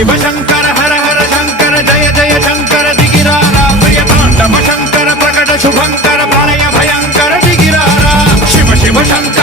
ಶಿವ ಶಂಕರ ಹರ ಹರ ಶಂಕರ ಜಯ ಜಯ ಶಂಕರ ದಿಗಿರಾರ ಪ್ರಿಯ ತಾಂಡವ ಶಂಕರ ಪ್ರಕಟ ಶುಭಂಕರ ಪ್ರಳಯ ಭಯಂಕರ ದಿಗಿರಾರ ಶಿವ ಶಿವ ಶಂಕರ